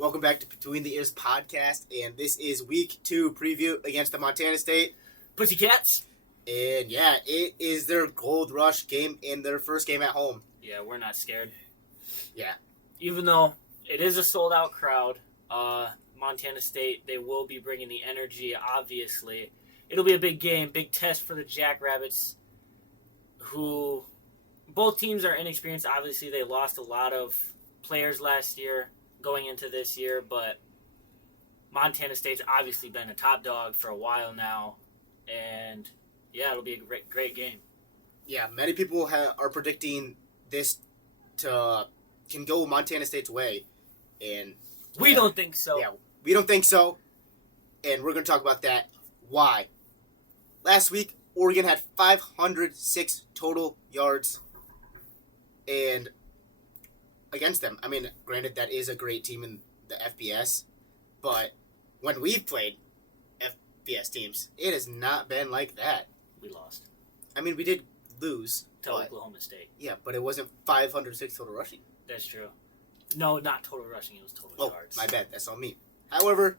Welcome back to Between the Ears podcast, and this is week 2 preview against the Montana State Pussycats. And yeah, it is their gold rush game in their first game at home. Yeah, we're not scared. Yeah. Even though it is a sold-out crowd, Montana State, they will be bringing the energy, obviously. It'll be a big game, big test for the Jackrabbits, who both teams are inexperienced. Obviously, they lost a lot of players last year going into this year, but Montana State's obviously been a top dog for a while now, and yeah, it'll be a great game. Yeah, many people are predicting this can go Montana State's way, and we don't think so. Yeah, we don't think so, and we're going to talk about that. Why? Last week, Oregon had 506 total yards, and against them. I mean, granted, that is a great team in the FBS, but when we've played FBS teams, it has not been like that. We lost. I mean, we did lose. To Oklahoma State. Yeah, but it wasn't 506 total rushing. That's true. No, not total rushing. It was total yards. My bad. That's on me. However,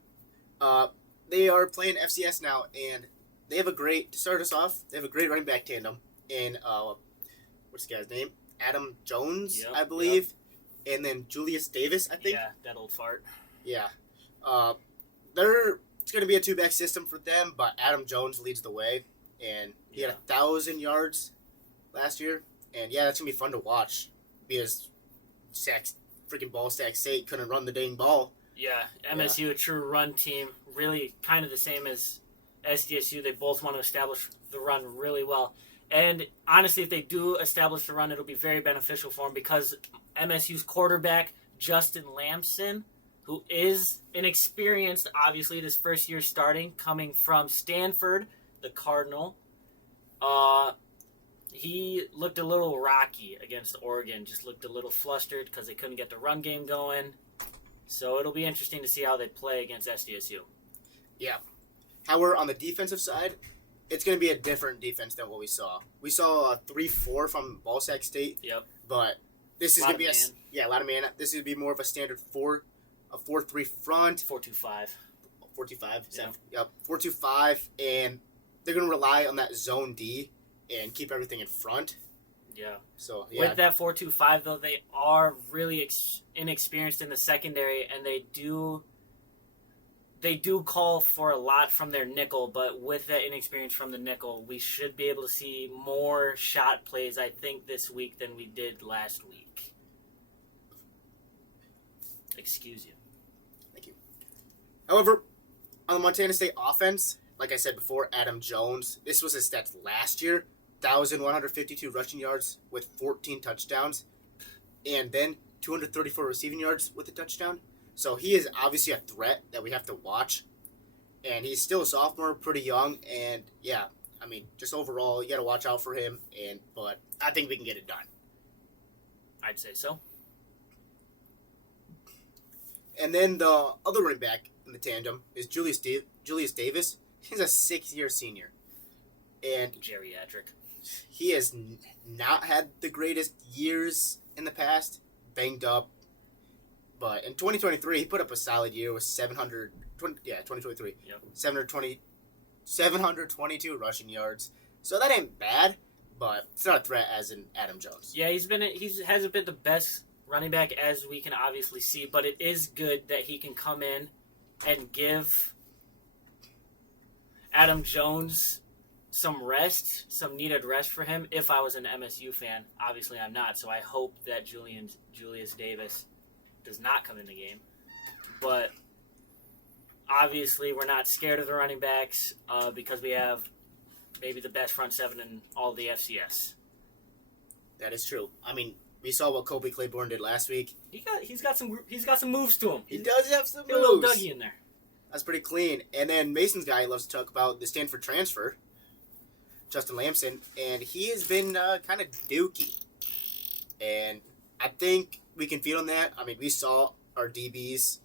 they are playing FCS now, and they have to start us off, they have a great running back tandem in, what's the guy's name? Adam Jones, I believe. Yep. And then Julius Davis, I think. Yeah, that old fart. Yeah. It's going to be a two-back system for them, but Adam Jones leads the way. And he had 1,000 yards last year. And, yeah, that's going to be fun to watch because Ball Stack State couldn't run the dang ball. Yeah, MSU, a true run team, really kind of the same as SDSU. They both want to establish the run really well. And honestly, if they do establish the run, it'll be very beneficial for them because MSU's quarterback, Justin Lamson, who is inexperienced, obviously, this first year starting, coming from Stanford, the Cardinal. He looked a little rocky against Oregon, just looked a little flustered because they couldn't get the run game going. So it'll be interesting to see how they play against SDSU. Yeah. However, on the defensive side, it's going to be a different defense than what we saw. We saw a 3-4 from Ball Sack State. Yep. But this is going to be a lot of man. This would be more of a standard 4-3 front. 4-2-5. 4-2-5. Yeah. Yep. 4-2-5, and they're going to rely on that zone D and keep everything in front. Yeah. So yeah. With that 4-2-5, though, they are really inexperienced in the secondary, and they do call for a lot from their nickel, but with that inexperience from the nickel, we should be able to see more shot plays, I think, this week than we did last week. Excuse you. Thank you. However, on the Montana State offense, like I said before, Adam Jones, this was his stats last year, 1,152 rushing yards with 14 touchdowns, and then 234 receiving yards with a touchdown. So he is obviously a threat that we have to watch. And he's still a sophomore, pretty young. And, yeah, I mean, just overall, you got to watch out for him. But I think we can get it done. I'd say so. And then the other running back in the tandem is Julius Davis. He's a 6-year senior. And geriatric. He has not had the greatest years in the past. Banged up. But in 2023, he put up a solid year with 2023. Yep. 722 rushing yards. So that ain't bad, but it's not a threat as in Adam Jones. Yeah, he hasn't been the best running back as we can obviously see, but it is good that he can come in and give Adam Jones some rest, some needed rest for him. If I was an MSU fan, obviously I'm not, so I hope that Julius Davis does not come in the game. But obviously we're not scared of the running backs because we have maybe the best front seven in all the FCS. That is true. I mean, we saw what Kobe Claiborne did last week. He's got some moves to him. He does have some moves. A little Dougie in there. That's pretty clean. And then Mason's guy loves to talk about the Stanford transfer, Justin Lamson, and he has been kind of dookie. And I think we can feed on that. I mean, we saw our DBs.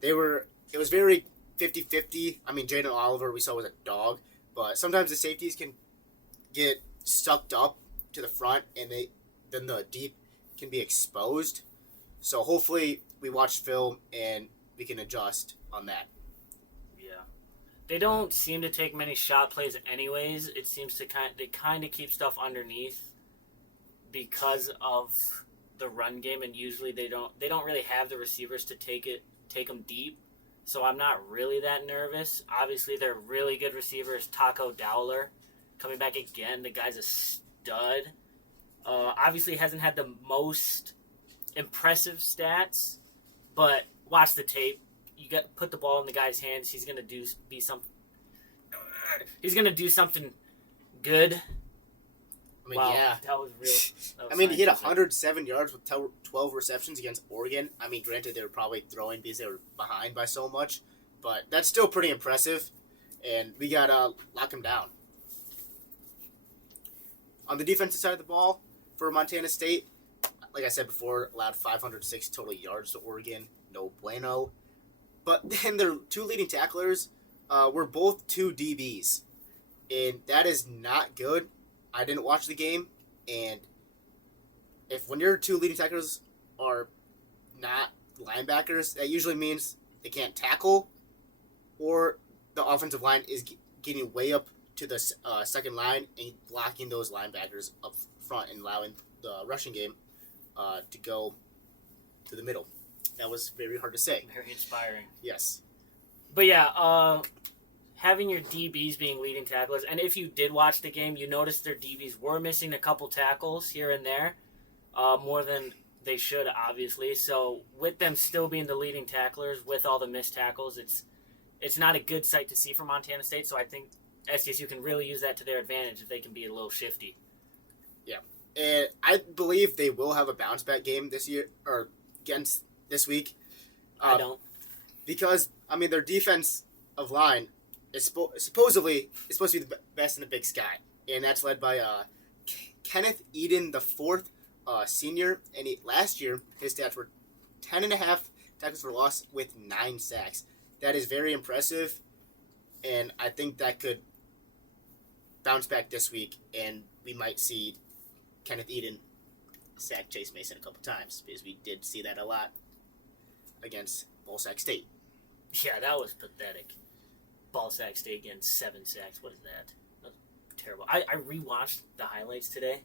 It was very 50-50. I mean, Jaden Oliver we saw was a dog, but sometimes the safeties can get sucked up to the front, and then the deep can be exposed. So hopefully we watch film and we can adjust on that. Yeah. They don't seem to take many shot plays anyways. It seems to kind of keep stuff underneath because of the run game, and usually they don't really have the receivers to take them deep. So I'm not really that nervous. Obviously, they're really good receivers. Taco Dowler coming back again. The guy's a stud. Obviously hasn't had the most impressive stats, but watch the tape. You put the ball in the guy's hands. He's gonna do something good. I mean, wow, yeah. that was real. I mean, he hit 107 yards with 12 receptions against Oregon. I mean, granted, they were probably throwing because they were behind by so much, but that's still pretty impressive, and we gotta lock him down. On the defensive side of the ball for Montana State, like I said before, allowed 506 total yards to Oregon. No bueno. But then their two leading tacklers were both two DBs, and that is not good. I didn't watch the game, and when your two leading tacklers are not linebackers, that usually means they can't tackle, or the offensive line is getting way up to the second line and blocking those linebackers up front and allowing the rushing game to go to the middle. That was very hard to say. Very inspiring. Yes. But yeah, having your DBs being leading tacklers, and if you did watch the game, you noticed their DBs were missing a couple tackles here and there, more than they should, obviously. So with them still being the leading tacklers, with all the missed tackles, it's not a good sight to see for Montana State. So I think SDSU can really use that to their advantage if they can be a little shifty. Yeah, and I believe they will have a bounce back game this year or against this week. I don't, because I mean their defense of line is supposed to be the best in the Big Sky, and that's led by Kenneth Eden the fourth, senior. And last year his stats were 10.5 tackles for loss with 9 sacks. That is very impressive, and I think that could bounce back this week, and we might see Kenneth Eden sack Chase Mason a couple times, because we did see that a lot against Ballsack State. Yeah, that was pathetic. Ballsack State getting 7 sacks. What is that? That's terrible. I rewatched the highlights today.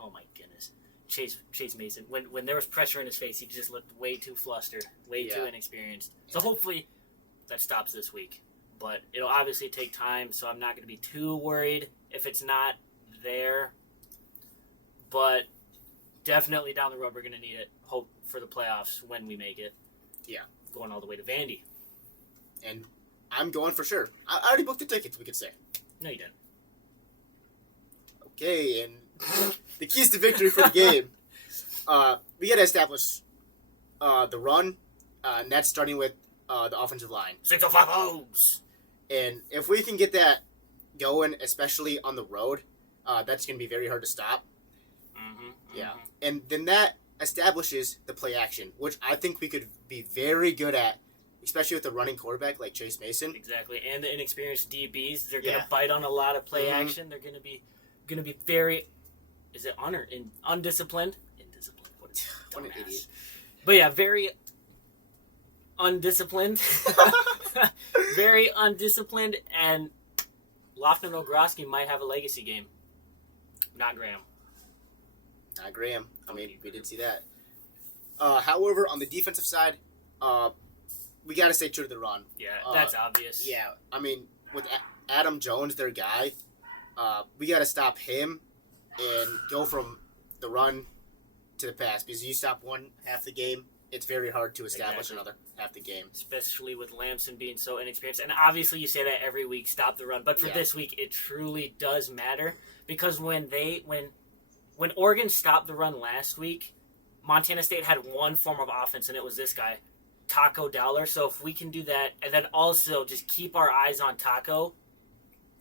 Oh my goodness. Chase Mason, when there was pressure in his face, he just looked way too flustered, way too inexperienced. So hopefully that stops this week. But it'll obviously take time, so I'm not going to be too worried if it's not there. But definitely down the road, we're going to need it. Hope for the playoffs when we make it. Yeah. Going all the way to Vandy. And I'm going for sure. I already booked the tickets, we could say. No, you didn't. Okay, and the keys to victory for the game. We got to establish the run, and that's starting with the offensive line. 605 O's! And if we can get that going, especially on the road, that's going to be very hard to stop. Yeah. And then that establishes the play action, which I think we could be very good at, especially with a running quarterback like Chase Mason. Exactly. And the inexperienced DBs, they're going to bite on a lot of play action. They're going to be very, is it undisciplined? Indisciplined. What is it? What an idiot. But yeah, very undisciplined. Very undisciplined, and Lofton Ogroski might have a legacy game. Not Graham. Not Graham. I mean, we did see that. However, on the defensive side, we got to stay true to the run. Yeah, that's obvious. Yeah, I mean, with Adam Jones, their guy, we got to stop him and go from the run to the pass, because you stop one half the game, it's very hard to establish another half the game. Especially with Lamson being so inexperienced. And obviously you say that every week, stop the run. But for this week, it truly does matter. Because when Oregon stopped the run last week, Montana State had one form of offense, and it was this guy, Taco Dowler. So if we can do that, and then also just keep our eyes on Taco,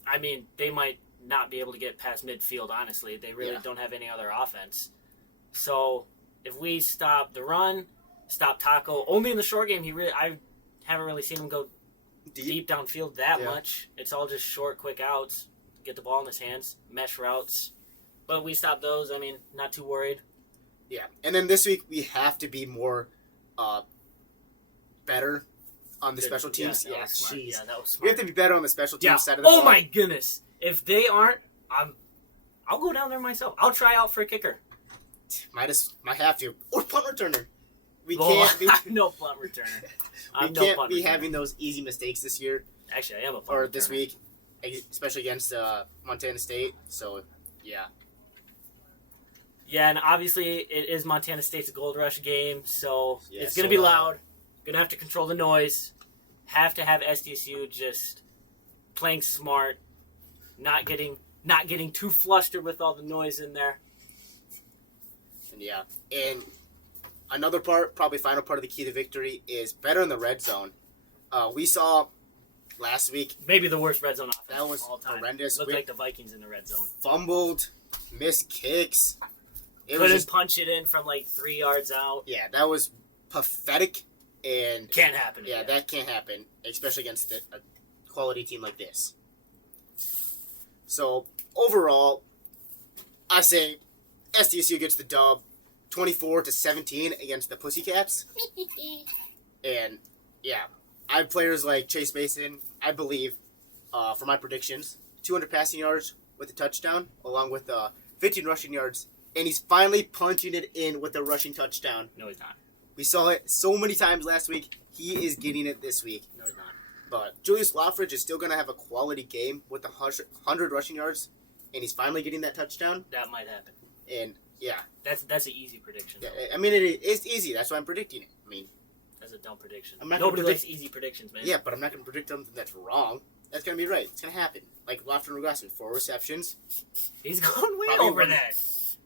I mean, they might not be able to get past midfield, honestly. They really don't have any other offense. So if we stop the run, stop Taco, only in the short game, I haven't really seen him go deep downfield that much. It's all just short, quick outs, get the ball in his hands, mesh routes. But we stop those, I mean, not too worried. Yeah, and then this week we have to be more better on the special teams. Yeah, that was smart. Jeez. Yeah, that was smart. We have to be better on the special teams Yeah. side of the ball. Oh my goodness! If they aren't, I'll go down there myself. I'll try out for a kicker. Might have to. Or punt returner. We Well, can't be. I'm no punt returner. We I'm no can't punt be returner. having those easy mistakes this year Actually, I am a punt or returner. this week, especially against Montana State. So, yeah. Yeah, and obviously it is Montana State's Gold Rush game, so Yeah, it's going to so be loud. Going to have to control the noise. Have to have SDSU just playing smart, not getting too flustered with all the noise in there. And yeah, and another part, probably final part of the key to victory is better in the red zone. We saw last week Maybe the worst red zone offense that was of all time. horrendous. Looked We like the Vikings in the red zone. fumbled, missed kicks. It Couldn't was just, punch it in from like 3 yards out. yeah, that was pathetic. And Can't happen. yeah, again. that can't happen, especially against a quality team like this. So overall, I say SDSU gets the dub, 24-17 against the Pussycats. And yeah, I have players like Chase Mason. I believe, for my predictions, 200 passing yards with a touchdown, along with 15 rushing yards, and he's finally punching it in with a rushing touchdown. No, he's not. We saw it so many times last week. He is getting it this week. No, he's not. But Julius Loffridge is still going to have a quality game with 100 rushing yards, and he's finally getting that touchdown. That might happen. And yeah, That's an easy prediction. yeah Though. I mean, it is easy. That's why I'm predicting it. I mean, That's a dumb prediction. I'm not gonna Nobody predict- likes easy predictions, man. yeah, but I'm not going to predict something that's wrong. That's going to be right. It's going to happen. Like Lofton Regressman, 4 receptions. He's going way Probably over one- that.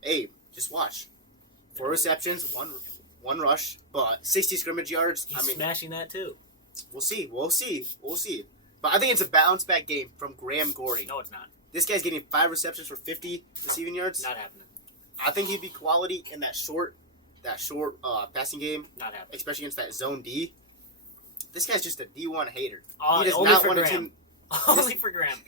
Hey, just watch. 4 receptions, one rush, but 60 scrimmage yards. He's I mean, smashing that too. we'll see. But I think it's a bounce back game from Graham Gorey. No, it's not. This guy's getting 5 receptions for 50 receiving yards. Not happening. I think he'd be quality in that short passing game, Not happening. especially against that zone D. This guy's just a D1 hater. He He does only not for want a Graham. team. Only for Graham.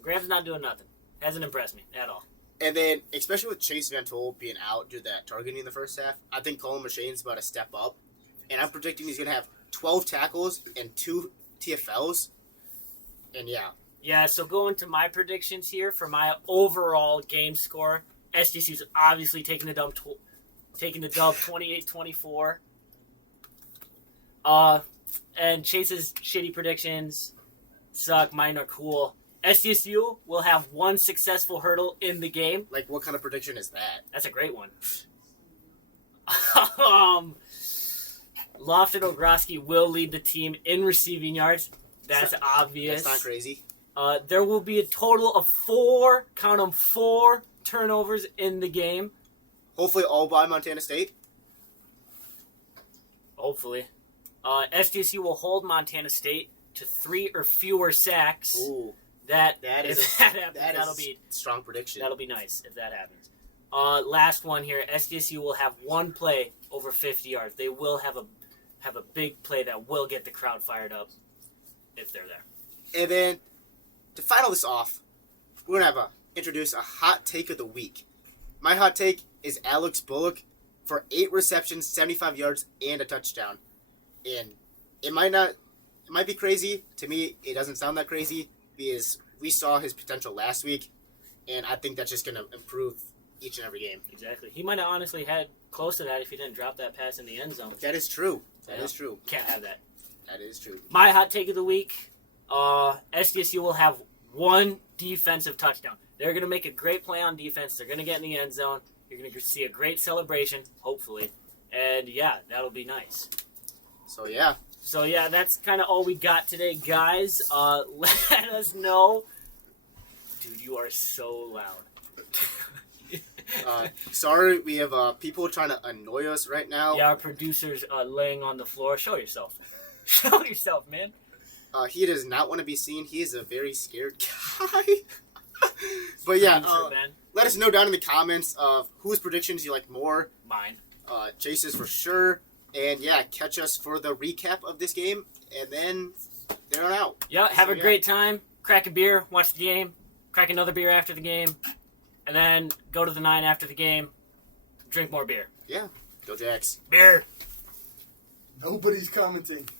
Graham's not doing nothing. Hasn't impressed me at all. And then, especially with Chase Van Tol being out due to that targeting in the first half, I think Colin Machane's about to step up. And I'm predicting he's going to have 12 tackles and 2 TFLs. And yeah, Yeah, so going to my predictions here for my overall game score, SDSU's obviously taking the dub 28-24. And Chase's shitty predictions suck. Mine are cool. SDSU will have 1 successful hurdle in the game. like what kind of prediction is that? That's a great one. Lofton Ogroski will lead the team in receiving yards. That's obvious. That's not crazy. There will be a total of 4, count them, 4 turnovers in the game. Hopefully all by Montana State. Hopefully. SDSU will hold Montana State to 3 or fewer sacks. Ooh, That is if that happens, that that'll is be strong prediction. that'll be nice if that happens. Last one here. SDSU will have 1 play over 50 yards. They will have a big play that will get the crowd fired up if they're there. And then, to final this off, we're going to introduce a hot take of the week. My hot take is Alex Bullock for 8 receptions, 75 yards, and a touchdown. And it might be crazy. To me, it doesn't sound that crazy because we saw his potential last week, and I think that's just going to improve each and every game. Exactly. He might have honestly had close to that if he didn't drop that pass in the end zone. That is true. That Yeah. is true. Can't have that. That is true. My hot take of the week, SDSU will have 1 defensive touchdown. They're going to make a great play on defense. They're going to get in the end zone. You're going to see a great celebration, hopefully. And, yeah, that'll be nice. So, yeah. So, yeah, that's kind of all we got today, guys. Let us know. Dude, you are so loud. Sorry, we have people trying to annoy us right now. Yeah, our producer's laying on the floor. Show yourself. Show yourself, man. He does not want to be seen. He is a very scared guy. But yeah, Producer, man. let us know down in the comments of whose predictions you like more. Mine. Chase's for sure. And yeah, catch us for the recap of this game. And then they're on out. Yeah, have So, a great time. Crack a beer, watch the game. Crack another beer after the game. And then go to the 9 after the game. Drink more beer. Yeah. Go Jacks. Beer. Nobody's commenting.